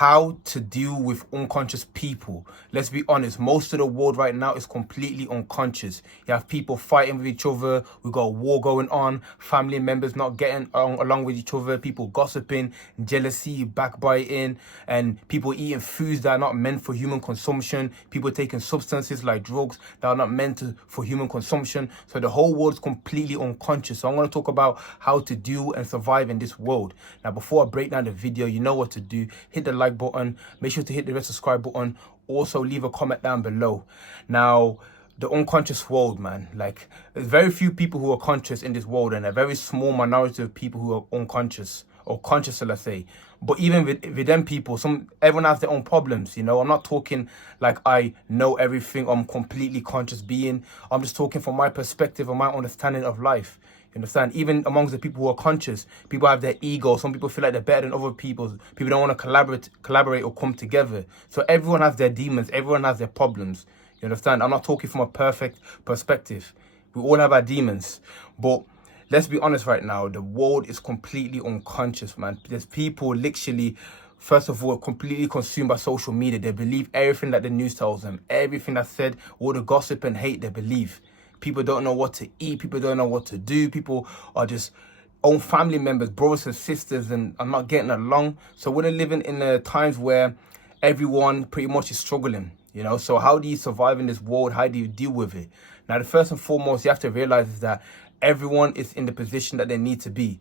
how to deal with unconscious people. Let's be honest, most of the world right now is completely unconscious. You have people fighting with each other, we got a war going on, family members not getting along with each other, people gossiping, jealousy, backbiting, and people eating foods that are not meant for human consumption, people taking substances like drugs that are not meant for human consumption. So the whole world is completely unconscious. So I'm going to talk about how to deal and survive in this world. Now, before I break down the video, you know what to do. Hit the like button, make sure to hit the red subscribe button, also leave a comment down below. Now, the unconscious world, man, like there's very few people who are conscious in this world, and a very small minority of people who are unconscious, or conscious, let's say. But even with them people, everyone has their own problems, you know. I'm not talking like I know everything, I'm completely conscious being. I'm just talking from my perspective and my understanding of life. You understand? Even amongst the people who are conscious, people have their ego. Some people feel like they're better than other people. People don't want to collaborate or come together. So everyone has their demons. Everyone has their problems. You understand? I'm not talking from a perfect perspective. We all have our demons. But let's be honest right now. The world is completely unconscious, man. There's people literally, first of all, completely consumed by social media. They believe everything that the news tells them. Everything that's said, all the gossip and hate, they believe. People don't know what to eat. People don't know what to do. People are just own family members, brothers and sisters, and are not getting along. So we're living in times where everyone pretty much is struggling, you know. So how do you survive in this world? How do you deal with it? Now, the first and foremost you have to realize is that everyone is in the position that they need to be.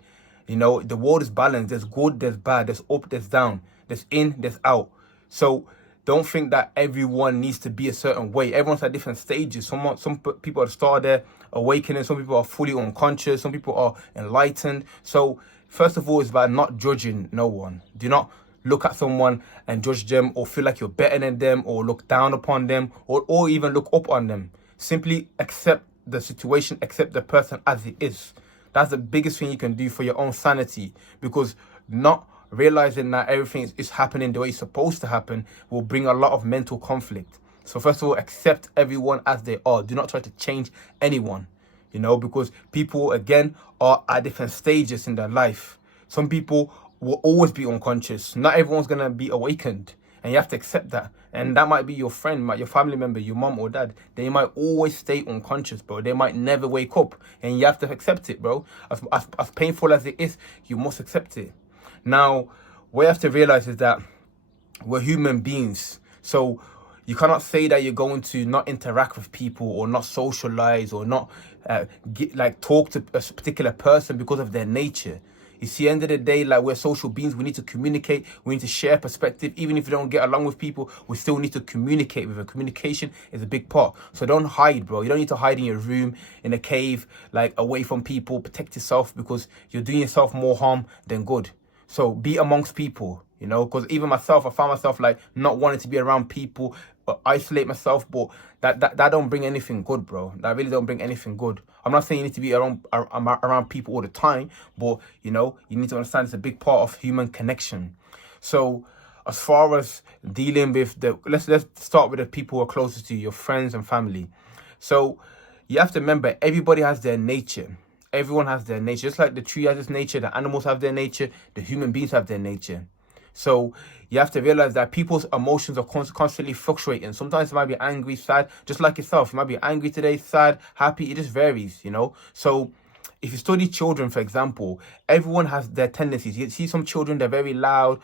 You know, the world is balanced. There's good, there's bad, there's up, there's down, there's in, there's out. So don't think that everyone needs to be a certain way. Everyone's at different stages. Some people are at the start of their awakening. Some people are fully unconscious. Some people are enlightened. So first of all, it's about not judging no one. Do not look at someone and judge them, or feel like you're better than them, or look down upon them, or even look up on them. Simply accept the situation, accept the person as it is. That's the biggest thing you can do for your own sanity, because not realizing that everything is happening the way it's supposed to happen will bring a lot of mental conflict. So first of all, accept everyone as they are. Do not try to change anyone, you know, because people, again, are at different stages in their life. Some people will always be unconscious. Not everyone's going to be awakened, and you have to accept that. And that might be your friend, your family member, your mom or dad. They might always stay unconscious, bro. They might never wake up, and you have to accept it, bro. As painful as it is, you must accept it. Now, what you have to realize is that we're human beings. So you cannot say that you're going to not interact with people, or not socialize, or not talk to a particular person because of their nature. You see, at the end of the day, like, we're social beings. We need to communicate. We need to share perspective. Even if you don't get along with people, we still need to communicate with them. Communication is a big part. So don't hide, bro. You don't need to hide in your room, in a cave, like away from people. Protect yourself, because you're doing yourself more harm than good. So be amongst people, you know, because even myself, I found myself like not wanting to be around people, or isolate myself. But that don't bring anything good, bro. That really don't bring anything good. I'm not saying you need to be around people all the time, but, you know, you need to understand it's a big part of human connection. So as far as dealing with let's start with the people who are closest to you, your friends and family. So you have to remember, everybody has their nature. Everyone has their nature. Just like the tree has its nature, the animals have their nature, the human beings have their nature. So you have to realize that people's emotions are constantly fluctuating. Sometimes it might be angry, sad, just like yourself. You might be angry today, sad, happy. It just varies, you know. So if you study children, for example, everyone has their tendencies. You see some children, they're very loud,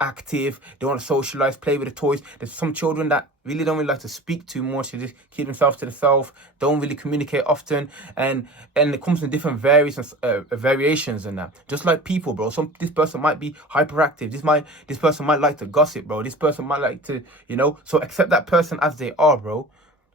active. They want to socialize, play with the toys. There's some children that really don't really like to speak too much. They just keep themselves to themselves, don't really communicate often. And it comes in different variations and that. Just like people, bro. This person might be hyperactive. This person might like to gossip, bro. This person might like to, you know. So accept that person as they are, bro.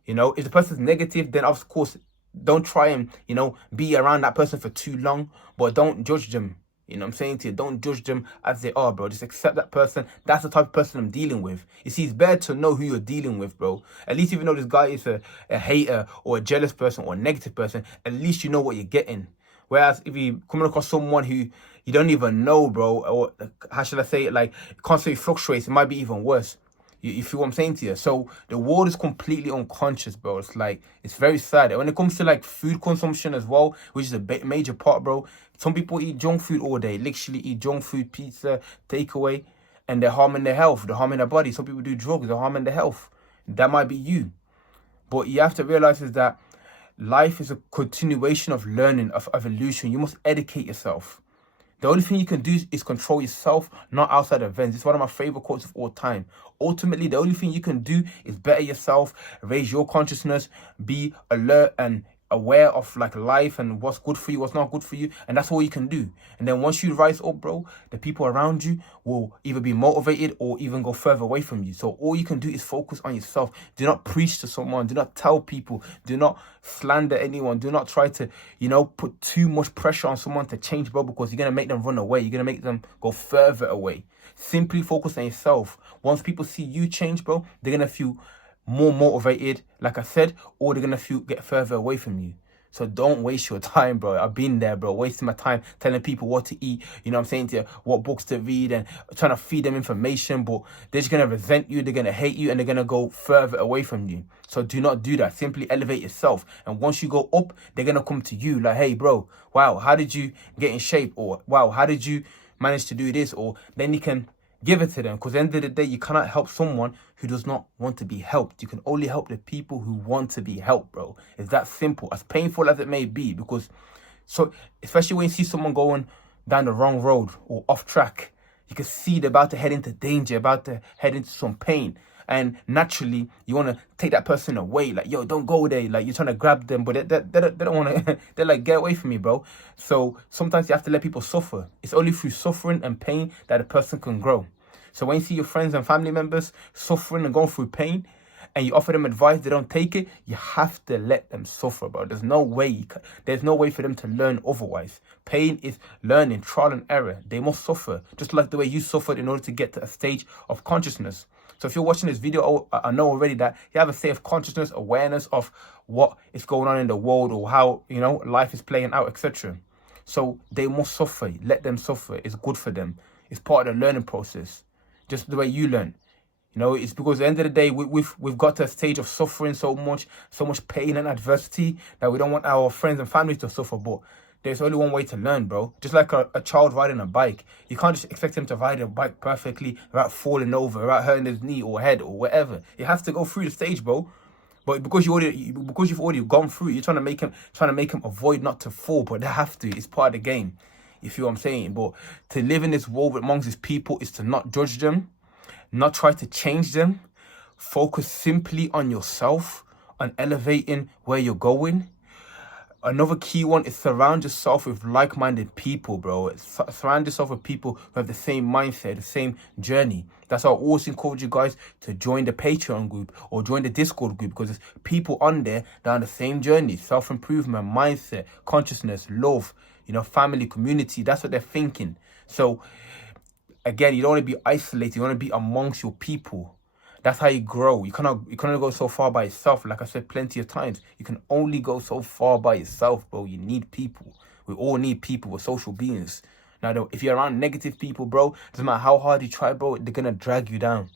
You know, if the person's negative, then of course, don't try and, you know, be around that person for too long, but don't judge them. You know what I'm saying to you? Don't judge them as they are, bro. Just accept that person. That's the type of person I'm dealing with. You see, it's better to know who you're dealing with, bro. At least if you know this guy is a hater, or a jealous person, or a negative person, at least you know what you're getting. Whereas if you come across someone who you don't even know, bro, or how should I say it, like, constantly fluctuates, it might be even worse. You feel what I'm saying to you? So the world is completely unconscious, bro. It's like, it's very sad. And when it comes to like food consumption as well, which is a major part, bro. Some people eat junk food all day, literally eat junk food, pizza, takeaway. and they're harming their health, they're harming their body. Some people do drugs, they're harming their health. That might be you. But you have to realize is that life is a continuation of learning, of evolution. You must educate yourself. The only thing you can do is control yourself, not outside events. It's one of my favorite quotes of all time. Ultimately, the only thing you can do is better yourself, raise your consciousness, be alert and aware of like life and what's good for you, what's not good for you, and that's all you can do. And then once you rise up, bro, the people around you will either be motivated or even go further away from you. So all you can do is focus on yourself. Do not preach to someone, do not tell people, do not slander anyone, do not try to, put too much pressure on someone to change, bro, because you're gonna make them run away, you're gonna make them go further away. Simply focus on yourself. Once people see you change, bro, they're gonna feel more motivated, like I said, or they're gonna get further away from you. So don't waste your time, bro. I've been there, bro, wasting my time telling people what to eat, what books to read and trying to feed them information, but they're just gonna resent you, they're gonna hate you, and they're gonna go further away from you. So do not do that. Simply elevate yourself. And once you go up, they're gonna come to you like, hey, bro, wow, how did you get in shape? Or wow, how did you manage to do this? Or then you can give it to them, because at the end of the day, you cannot help someone who does not want to be helped. You can only help the people who want to be helped, bro. It's that simple, as painful as it may be, because especially when you see someone going down the wrong road or off track, you can see they're about to head into danger, about to head into some pain. And naturally, you want to take that person away. Like, yo, don't go there. Like, you're trying to grab them, but they don't want to. They're like, get away from me, bro. So sometimes you have to let people suffer. It's only through suffering and pain that a person can grow. So when you see your friends and family members suffering and going through pain, and you offer them advice, they don't take it, you have to let them suffer, bro. There's no way for them to learn otherwise. Pain is learning, trial and error. They must suffer, just like the way you suffered in order to get to a stage of consciousness. So if you're watching this video, I know already that you have a state of consciousness, awareness of what is going on in the world, or how, life is playing out, etc. So they must suffer. Let them suffer. It's good for them. It's part of the learning process. Just the way you learn. It's because at the end of the day, we've got to a stage of suffering so much pain and adversity that we don't want our friends and family to suffer. But there's only one way to learn, bro. Just like a child riding a bike. You can't just expect him to ride a bike perfectly without falling over, without hurting his knee or head or whatever. It has to go through the stage, bro. But because you've already gone through it, you're trying to make him avoid not to fall. But they have to. It's part of the game. You feel what I'm saying? But to live in this world amongst his people is to not judge them, not try to change them. Focus simply on yourself, on elevating where you're going. Another key one is surround yourself with like-minded people, bro. Surround yourself with people who have the same mindset, the same journey. That's why I always encourage you guys to join the Patreon group or join the Discord group, because there's people on there that are on the same journey. Self-improvement, mindset, consciousness, love, family, community. That's what they're thinking. So again, you don't want to be isolated. You want to be amongst your people. That's how you grow. You cannot go so far by yourself. Like I said plenty of times, you can only go so far by yourself, bro. You need people. We all need people. We're social beings. Now, if you're around negative people, bro, doesn't matter how hard you try, bro, they're going to drag you down.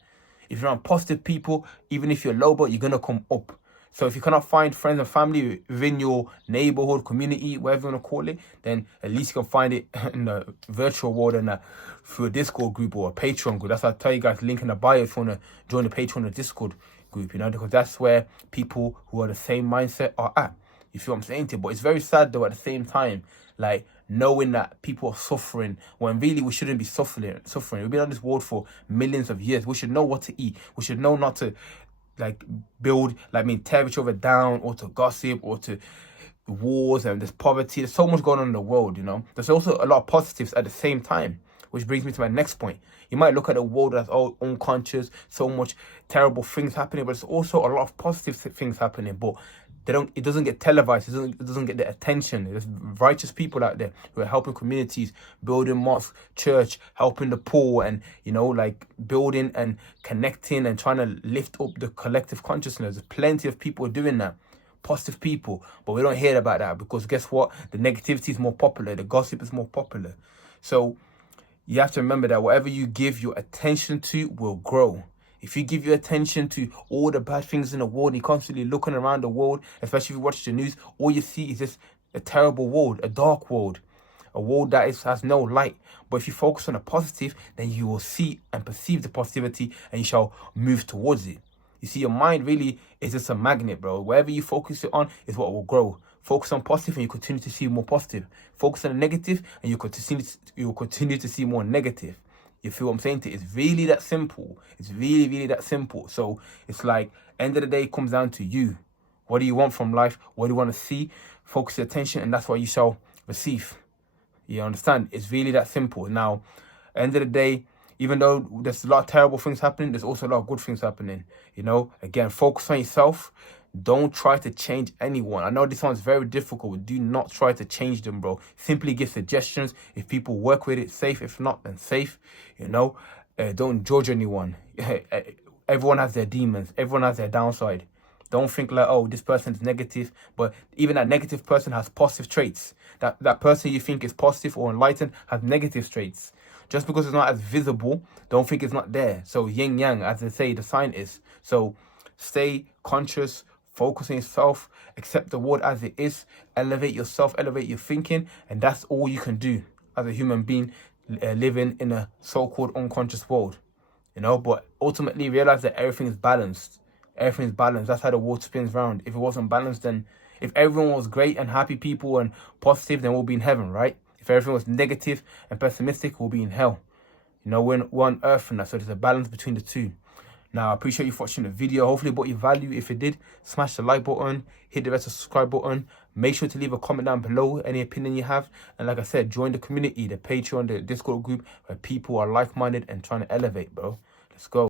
If you're around positive people, even if you're low, bro, you're going to come up. So if you cannot find friends and family within your neighborhood, community, whatever you want to call it, then at least you can find it in the virtual world and through a Discord group or a Patreon group. That's why I tell you guys, link in the bio if you want to join the Patreon or Discord group, because that's where people who are the same mindset are at. You feel what I'm saying to you? But it's very sad though at the same time, like knowing that people are suffering when really we shouldn't be suffering. We've been on this world for millions of years. We should know what to eat. We should know not to tear each other down, or to gossip, or to wars, and there's poverty. There's so much going on in the world, There's also a lot of positives at the same time, which brings me to my next point. You might look at a world that's all unconscious, so much terrible things happening, but there's also a lot of positive things happening, but it doesn't get televised, it doesn't get the attention. There's righteous people out there who are helping communities, building mosques, church, helping the poor, and building and connecting and trying to lift up the collective consciousness. There's plenty of people doing that, positive people, but we don't hear about that because guess what? The negativity is more popular, the gossip is more popular. So you have to remember that whatever you give your attention to will grow. If you give your attention to all the bad things in the world, you're constantly looking around the world, especially if you watch the news, all you see is just a terrible world, a dark world, a world that has no light. But if you focus on the positive, then you will see and perceive the positivity, and you shall move towards it. You see, your mind really is just a magnet, bro. Wherever you focus it on is what will grow. Focus on positive and you continue to see more positive. Focus on the negative and you will continue to see more negative. You feel what I'm saying? It's really that simple. It's really, really that simple. So it's like, end of the day, it comes down to you. What do you want from life? What do you want to see? Focus your attention, and that's what you shall receive. You understand? It's really that simple. Now, end of the day, even though there's a lot of terrible things happening, there's also a lot of good things happening. You know, again, focus on yourself. Don't try to change anyone. I know this one's very difficult, but do not try to change them, bro. Simply give suggestions. If people work with it, safe. If not, then safe. You know, don't judge anyone. Everyone has their demons. Everyone has their downside. Don't think like, oh, this person's negative, but even that negative person has positive traits. That person you think is positive or enlightened has negative traits. Just because it's not as visible, don't think it's not there. So yin yang, as they say, the sign is. So stay conscious, focus on yourself, accept the world as it is, elevate yourself, elevate your thinking, and that's all you can do as a human being living in a so-called unconscious world. You know, but ultimately realize that everything is balanced. Everything is balanced. That's how the world spins round. If it wasn't balanced, then if everyone was great and happy people and positive, then we'll be in heaven, right? If everything was negative and pessimistic, we'll be in hell. You know, we're on earth and that, so there's a balance between the two. Now, I appreciate you for watching the video. Hopefully it brought you value. If it did, smash the like button, hit the rest of the subscribe button. Make sure to leave a comment down below, any opinion you have. And like I said, join the community, the Patreon, the Discord group, where people are like-minded and trying to elevate, bro. Let's go.